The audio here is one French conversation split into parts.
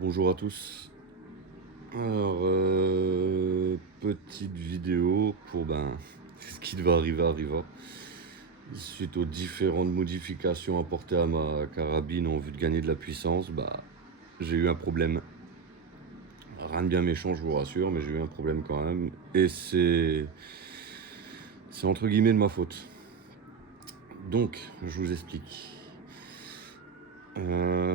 Bonjour à tous. Alors, petite vidéo pour ce qui devait arriver arriva. Suite aux différentes modifications apportées à ma carabine en vue de gagner de la puissance, j'ai eu un problème. Rien de bien méchant, je vous rassure, mais j'ai eu un problème quand même. Et c'est entre guillemets de ma faute. Donc, je vous explique.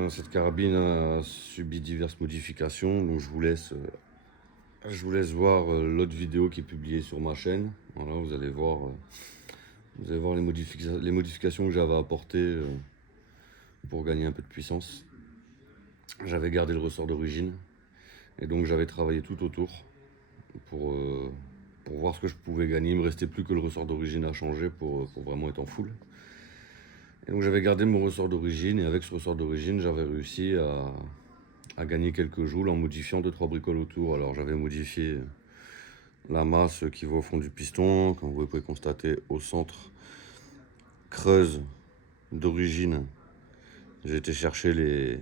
Cette carabine a subi diverses modifications, donc je vous laisse voir l'autre vidéo qui est publiée sur ma chaîne. Voilà, vous allez voir les modifications que j'avais apportées pour gagner un peu de puissance. J'avais gardé le ressort d'origine et donc j'avais travaillé tout autour pour, euh, pour voir ce que je pouvais gagner. Il me restait plus que le ressort d'origine à changer pour vraiment être en full. Et donc j'avais gardé mon ressort d'origine et avec ce ressort d'origine, j'avais réussi à gagner quelques joules en modifiant 2-3 bricoles autour. Alors j'avais modifié la masse qui va au fond du piston, comme vous pouvez constater au centre, creuse d'origine. J'ai été chercher les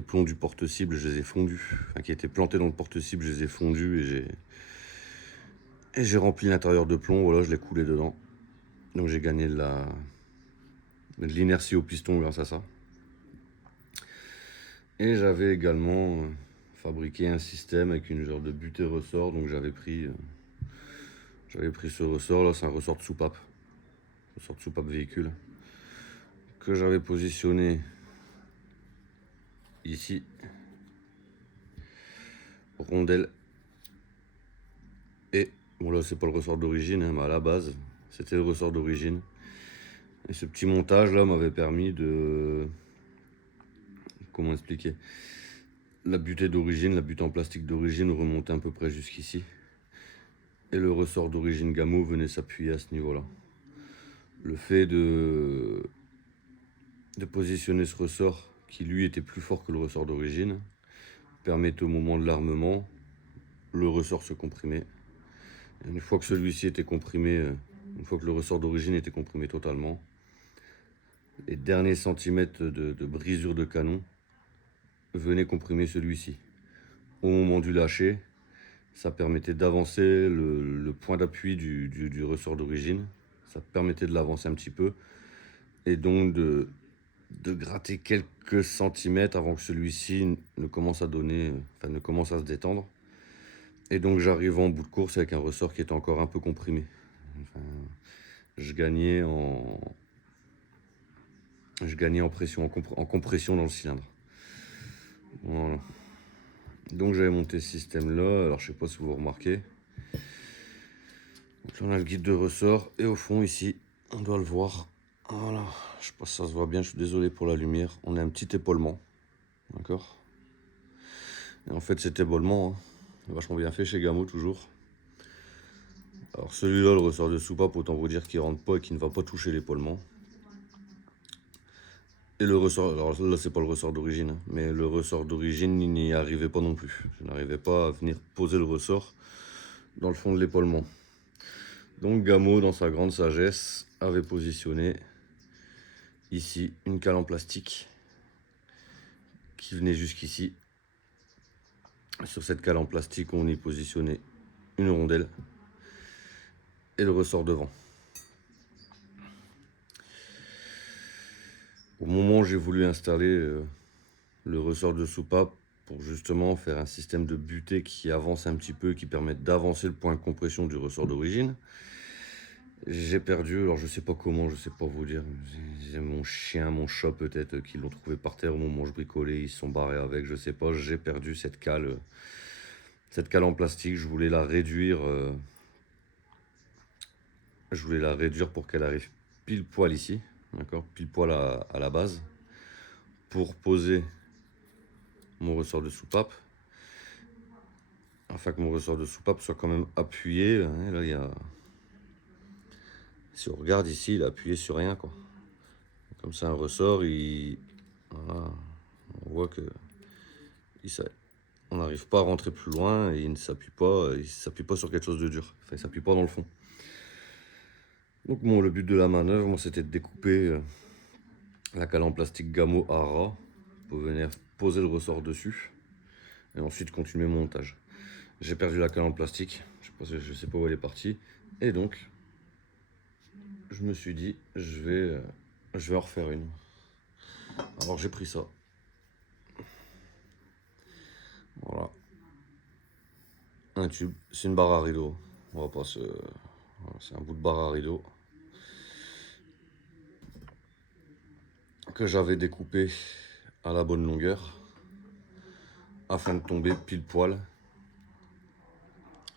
plombs du porte-cible, je les ai fondus, enfin, qui étaient plantés dans le porte-cible, je les ai fondus et j'ai rempli l'intérieur de plomb, voilà, je l'ai coulé dedans. Donc j'ai gagné de l'inertie au piston grâce à ça. Et j'avais également fabriqué un système avec une genre de butée-ressort, donc j'avais pris ce ressort là, c'est un ressort de soupape véhicule, que j'avais positionné ici, rondelle. Et bon là c'est pas le ressort d'origine, hein, mais à la base c'était le ressort d'origine. Et ce petit montage là m'avait permis de... Comment expliquer? La butée d'origine, la butée en plastique d'origine remontait à peu près jusqu'ici. Et le ressort d'origine Gamo venait s'appuyer à ce niveau-là. Le fait de positionner ce ressort, qui lui était plus fort que le ressort d'origine, permettait au moment de l'armement, le ressort se comprimait. Et une fois que celui-ci était comprimé, une fois que le ressort d'origine était comprimé totalement, les derniers centimètres de brisure de canon venaient comprimer celui-ci. Au moment du lâcher, ça permettait d'avancer le point d'appui du ressort d'origine. Ça permettait de l'avancer un petit peu et donc de gratter quelques centimètres avant que celui-ci ne commence à ne commence à se détendre. Et donc j'arrive en bout de course avec un ressort qui était encore un peu comprimé. Enfin, je gagnais en pression, en compression dans le cylindre. Voilà. Donc j'avais monté ce système là, alors je sais pas si vous remarquez. Donc là on a le guide de ressort et au fond ici, on doit le voir. Voilà, je sais pas si ça se voit bien, je suis désolé pour la lumière. On a un petit épaulement, d'accord. Et en fait cet épaulement, est vachement bien fait chez Gamo toujours. Alors celui-là, le ressort de soupape, autant vous dire qu'il rentre pas et qu'il ne va pas toucher l'épaulement. Et le ressort, alors là c'est pas le ressort d'origine, mais le ressort d'origine il n'y arrivait pas non plus. Je n'arrivais pas à venir poser le ressort dans le fond de l'épaulement. Donc Gamo, dans sa grande sagesse, avait positionné ici une cale en plastique qui venait jusqu'ici. Sur cette cale en plastique, on y positionnait une rondelle et le ressort devant. Au moment où j'ai voulu installer le ressort de soupape pour justement faire un système de butée qui avance un petit peu, qui permette d'avancer le point de compression du ressort d'origine, j'ai perdu, alors je sais pas comment, je sais pas vous dire, j'ai mon chien, mon chat peut-être, qui l'ont trouvé par terre au moment où je bricolais, ils se sont barrés avec, je sais pas, j'ai perdu cette cale en plastique, je voulais la réduire pour qu'elle arrive pile poil ici, d'accord, pile poil à la base, pour poser mon ressort de soupape, afin que mon ressort de soupape soit quand même appuyé, hein, là il y a... Si on regarde ici, il est appuyé sur rien, quoi. Comme ça, un ressort, voilà, on voit que on n'arrive pas à rentrer plus loin et il ne s'appuie pas sur quelque chose de dur. Enfin, il s'appuie pas dans le fond. Donc bon, le but de la manœuvre, moi, c'était de découper la cale en plastique Gamo à ras pour venir poser le ressort dessus. et ensuite continuer mon montage. J'ai perdu la cale en plastique, je sais pas où elle est partie, et donc je me suis dit je vais en refaire une. Alors j'ai pris ça. Voilà. Un tube, c'est une barre à rideau. On va pas se. Voilà, c'est un bout de barre à rideau que j'avais découpé à la bonne longueur afin de tomber pile poil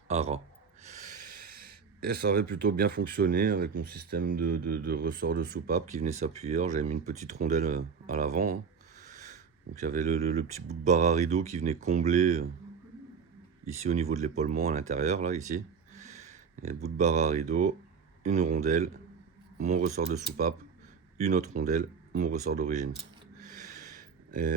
à ras. Et ça avait plutôt bien fonctionné avec mon système de ressort de soupape qui venait s'appuyer. J'avais mis une petite rondelle à l'avant, hein. Donc il y avait le petit bout de barre à rideau qui venait combler ici au niveau de l'épaulement à l'intérieur, là, ici. Et le bout de barre à rideau, une rondelle, mon ressort de soupape, une autre rondelle, mon ressort d'origine. Et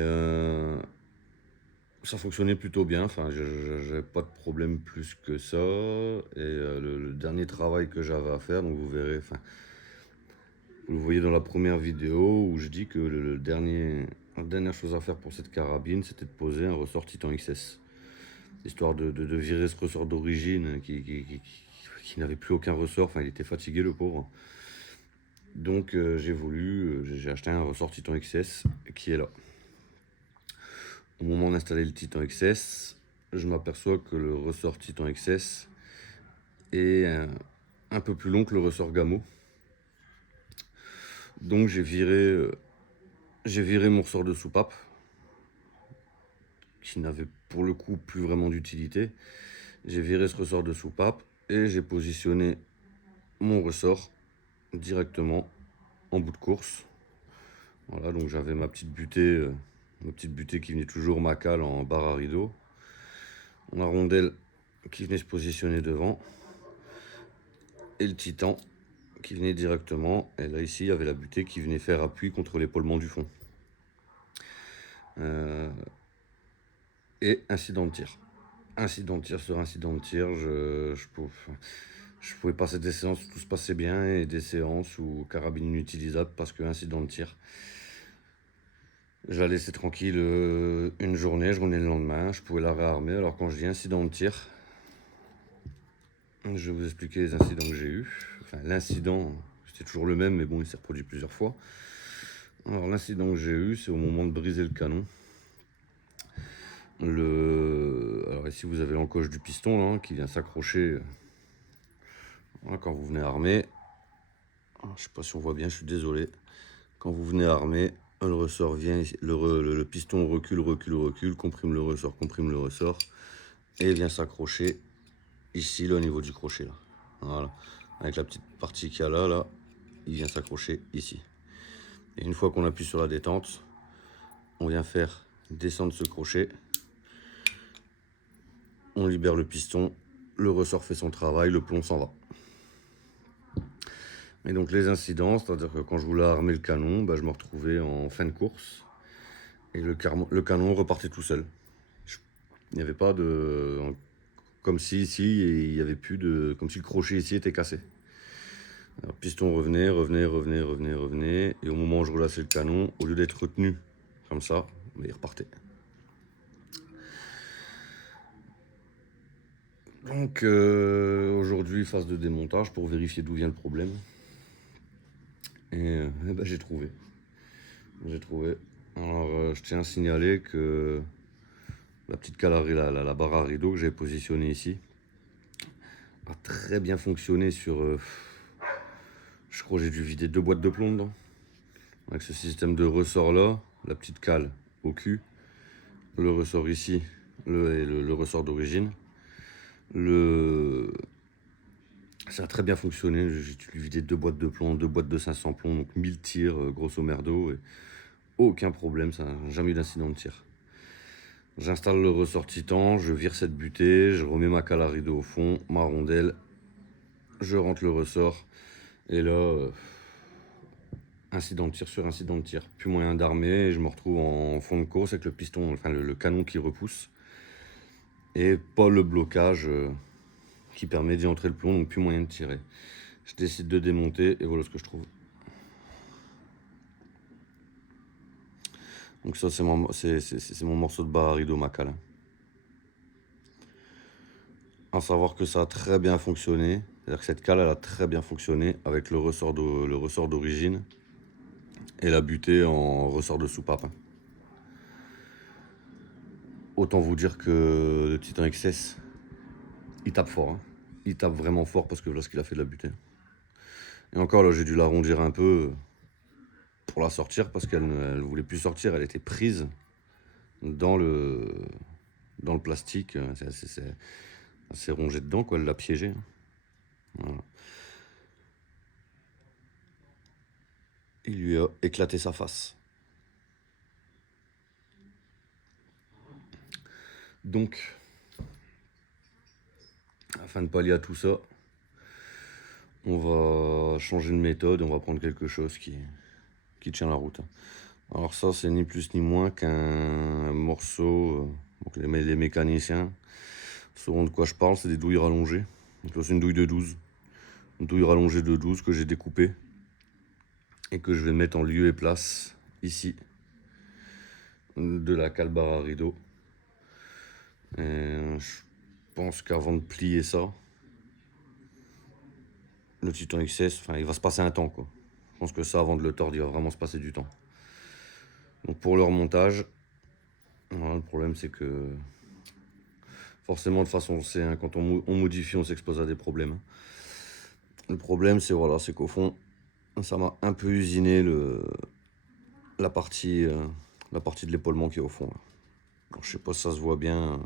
ça fonctionnait plutôt bien, enfin j'avais pas de problème plus que ça. Et le dernier travail que j'avais à faire, donc vous verrez, enfin vous le voyez dans la première vidéo où je dis que la dernière chose à faire pour cette carabine, c'était de poser un ressort Titan XS. Histoire de virer ce ressort d'origine qui n'avait plus aucun ressort, enfin il était fatigué le pauvre. Donc j'ai acheté un ressort Titan XS qui est là. Au moment d'installer le Titan XS, je m'aperçois que le ressort Titan XS est un peu plus long que le ressort Gamo. Donc j'ai viré mon ressort de soupape, qui n'avait pour le coup plus vraiment d'utilité. J'ai viré ce ressort de soupape et j'ai positionné mon ressort directement en bout de course. Voilà, donc j'avais ma petite butée qui venait toujours ma cale en barre à rideau. La rondelle qui venait se positionner devant. Et le Titan qui venait directement. Et là ici il y avait la butée qui venait faire appui contre l'épaulement du fond. Et incident de tir. Incident de tir sur incident de tir, je pouvais passer des séances où tout se passait bien et des séances où carabine inutilisable parce que incident de tir. Je la laissais tranquille une journée, je revenais le lendemain, je pouvais la réarmer. Alors quand je dis incident de tir, je vais vous expliquer les incidents que j'ai eu. Enfin l'incident, c'était toujours le même mais bon il s'est reproduit plusieurs fois. Alors l'incident que j'ai eu, c'est au moment de briser le canon. Alors ici vous avez l'encoche du piston là, qui vient s'accrocher quand vous venez armer. Je sais pas si on voit bien, je suis désolé. Quand vous venez armer, le ressort vient, le piston recule, comprime le ressort, et vient s'accrocher ici là, au niveau du crochet là. Voilà, avec la petite partie qu'il y a là, il vient s'accrocher ici. Et une fois qu'on appuie sur la détente, on vient faire descendre ce crochet. On libère le piston, le ressort fait son travail, le plomb s'en va. Et donc les incidents, c'est-à-dire que quand je voulais armer le canon, je me retrouvais en fin de course et le canon repartait tout seul. Il n'y avait pas de... Comme si ici, il y avait plus de... Comme si le crochet ici était cassé. Alors, le piston revenait, et au moment où je relâchais le canon, au lieu d'être retenu comme ça, il repartait. Donc aujourd'hui, phase de démontage pour vérifier d'où vient le problème. Et j'ai trouvé. Alors je tiens à signaler que la petite cale la barre à rideau que j'ai positionnée ici a très bien fonctionné sur... je crois que j'ai dû vider 2 boîtes de plomb dedans. Avec ce système de ressort là, la petite cale au cul, le ressort ici, le ressort d'origine. Ça a très bien fonctionné, j'ai dû vider 2 boîtes de plomb, 2 boîtes de 500 plombs, donc 1000 tirs grosso merdo. Et aucun problème, ça n'a jamais eu d'incident de tir. J'installe le ressort Titan, je vire cette butée, je remets ma cale à rideau au fond, ma rondelle, je rentre le ressort, et là, incident de tir sur incident de tir. Plus moyen d'armer, je me retrouve en fond de course avec le piston, enfin le canon qui repousse, et pas le blocage qui permet d'y entrer le plomb, donc plus moyen de tirer. Je décide de démonter, et voilà ce que je trouve. Donc ça c'est mon morceau de barre à rideau, ma cale. À savoir que ça a très bien fonctionné. C'est-à-dire que cette cale, elle a très bien fonctionné avec le ressort d'origine et la butée en ressort de soupape, hein. Autant vous dire que le Titan XS, il tape fort, hein. Il tape vraiment fort parce que lorsqu'il a fait de la butée. Et encore là, j'ai dû l'arrondir un peu pour la sortir parce qu'elle ne voulait plus sortir. Elle était prise dans le plastique. Elle s'est rongée dedans, quoi. Elle l'a piégée, hein. Voilà. Il lui a éclaté sa face. Donc, afin de pallier à tout ça, on va changer de méthode, on va prendre quelque chose qui tient la route. Alors ça, c'est ni plus ni moins qu'un morceau, donc les mécaniciens sauront de quoi je parle, c'est des douilles rallongées. Donc là, c'est une douille de 12. Une douille rallongée de 12 que j'ai découpée et que je vais mettre en lieu et place ici de la cale barre à rideau. Et je pense qu'avant de plier ça, le Titan XS, enfin, il va se passer un temps, quoi. Je pense que ça, avant de le tordre, il va vraiment se passer du temps. Donc pour le remontage, voilà, le problème c'est que forcément, de toute façon, on sait, hein, quand on modifie, on s'expose à des problèmes, hein. Le problème, c'est voilà, c'est qu'au fond, ça m'a un peu usiné la partie de l'épaulement qui est au fond, là. Alors, je sais pas si ça se voit bien,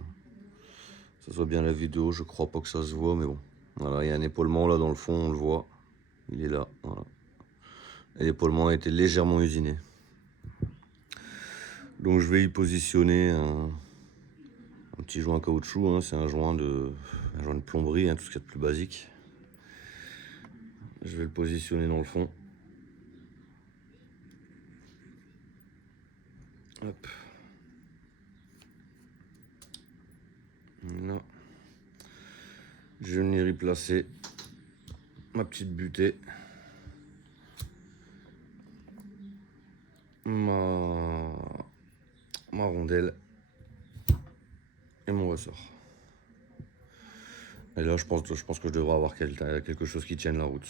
ça se voit bien la vidéo, je crois pas que ça se voit, mais bon. Voilà, il y a un épaulement là dans le fond, on le voit. Il est là, voilà. Et l'épaulement a été légèrement usiné. Donc je vais y positionner un petit joint caoutchouc, hein, c'est un joint de plomberie, hein, tout ce qu'il y a de plus basique. Je vais le positionner dans le fond. Hop. Là. Je vais venir y placer ma petite butée. Ma rondelle. Et mon ressort. Et là, je pense que je devrais avoir quelque chose qui tienne la route.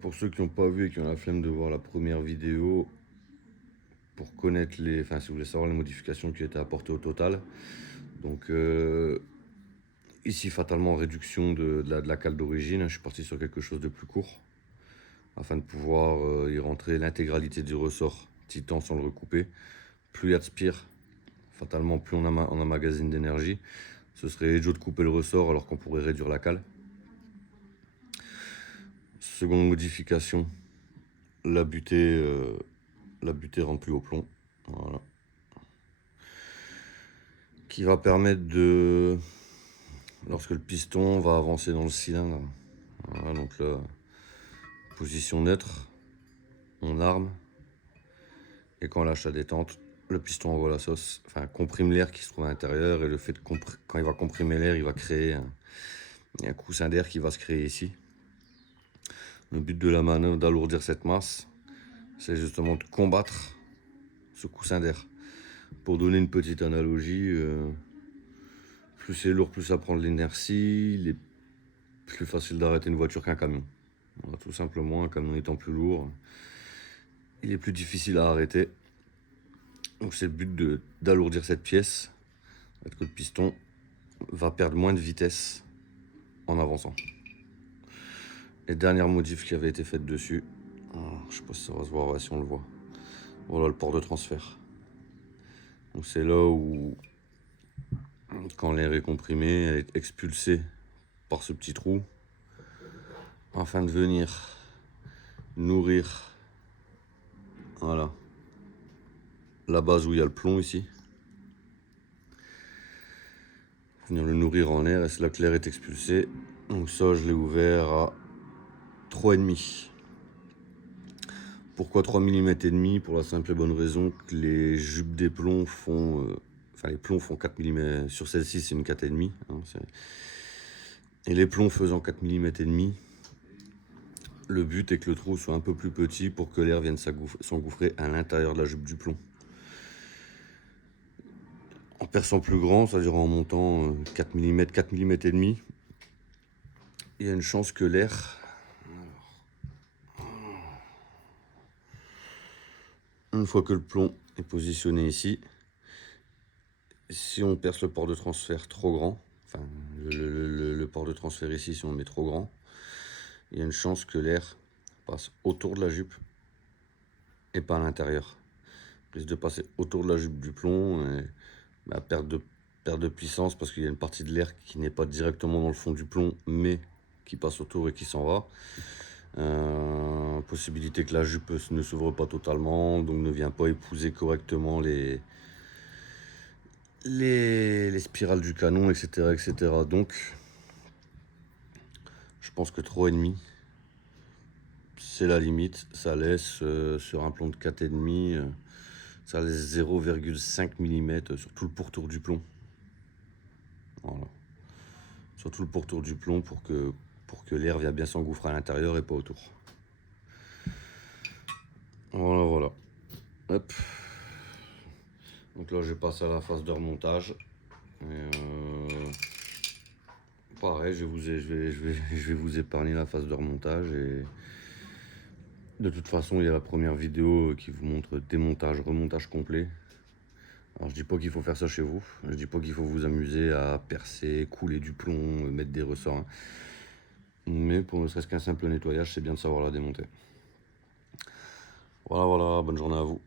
Pour ceux qui n'ont pas vu et qui ont la flemme de voir la première vidéo, pour connaître enfin, si vous voulez savoir les modifications qui ont été apportées au total. Donc, ici, fatalement, réduction de la cale d'origine. Je suis parti sur quelque chose de plus court afin de pouvoir y rentrer l'intégralité du ressort Titan sans le recouper. Plus il y a de spire, fatalement, plus on emmagasine d'énergie. Ce serait idiot de couper le ressort alors qu'on pourrait réduire la cale. Seconde modification, la butée rentre plus au plomb. Voilà. Qui va permettre de, lorsque le piston va avancer dans le cylindre, voilà, donc là, position neutre, on arme, et quand on lâche la détente, le piston envoie la sauce, enfin comprime l'air qui se trouve à l'intérieur, et le fait de quand il va comprimer l'air, il va créer un coussin d'air qui va se créer ici. Le but de la manœuvre d'alourdir cette masse, c'est justement de combattre ce coussin d'air. Pour donner une petite analogie, plus c'est lourd, plus ça prend de l'inertie, il est plus facile d'arrêter une voiture qu'un camion. Voilà, tout simplement, un camion étant plus lourd, il est plus difficile à arrêter. Donc c'est le but d'alourdir cette pièce, que le piston va perdre moins de vitesse en avançant. Et dernière modif qui avait été faite dessus, je sais pas si ça va se voir, ouais, si on le voit. Voilà le port de transfert. Donc c'est là où, quand l'air est comprimé, elle est expulsée par ce petit trou afin de venir nourrir, voilà, la base où il y a le plomb ici. Venir le nourrir en air et c'est là que l'air est expulsé. Donc ça, je l'ai ouvert à 3,5. Pourquoi 3 mm et demi? Pour la simple et bonne raison que les jupes des plombs font, enfin les plombs font 4 mm. Sur celle-ci, c'est une 4,5, hein, et les plombs faisant 4 mm et demi, le but est que le trou soit un peu plus petit pour que l'air vienne s'engouffrer à l'intérieur de la jupe du plomb. perçant plus grand, c'est-à-dire en montant 4 mm, 4 mm et demi, il y a une chance que l'air, une fois que le plomb est positionné ici, si on perce le port de transfert trop grand, enfin le port de transfert ici, si on le met trop grand, il y a une chance que l'air passe autour de la jupe et pas à l'intérieur. Il risque de passer autour de la jupe du plomb et perte de puissance parce qu'il y a une partie de l'air qui n'est pas directement dans le fond du plomb mais qui passe autour et qui s'en va. Possibilité que la jupe ne s'ouvre pas totalement, donc ne vient pas épouser correctement les spirales du canon, etc., etc. Donc je pense que 3,5 c'est la limite. Ça laisse sur un plomb de 4,5 ça laisse 0,5 mm sur tout le pourtour du plomb. Voilà. Sur tout le pourtour du plomb pour que l'air vienne bien s'engouffrer à l'intérieur et pas autour. Voilà, voilà. Hop. Donc là, je passe à la phase de remontage. Pareil, je vais vous épargner la phase de remontage. Et de toute façon, il y a la première vidéo qui vous montre démontage, remontage complet. Alors je dis pas qu'il faut faire ça chez vous, je dis pas qu'il faut vous amuser à percer, couler du plomb, mettre des ressorts, hein. Mais pour ne serait-ce qu'un simple nettoyage, c'est bien de savoir la démonter. Voilà, voilà, bonne journée à vous.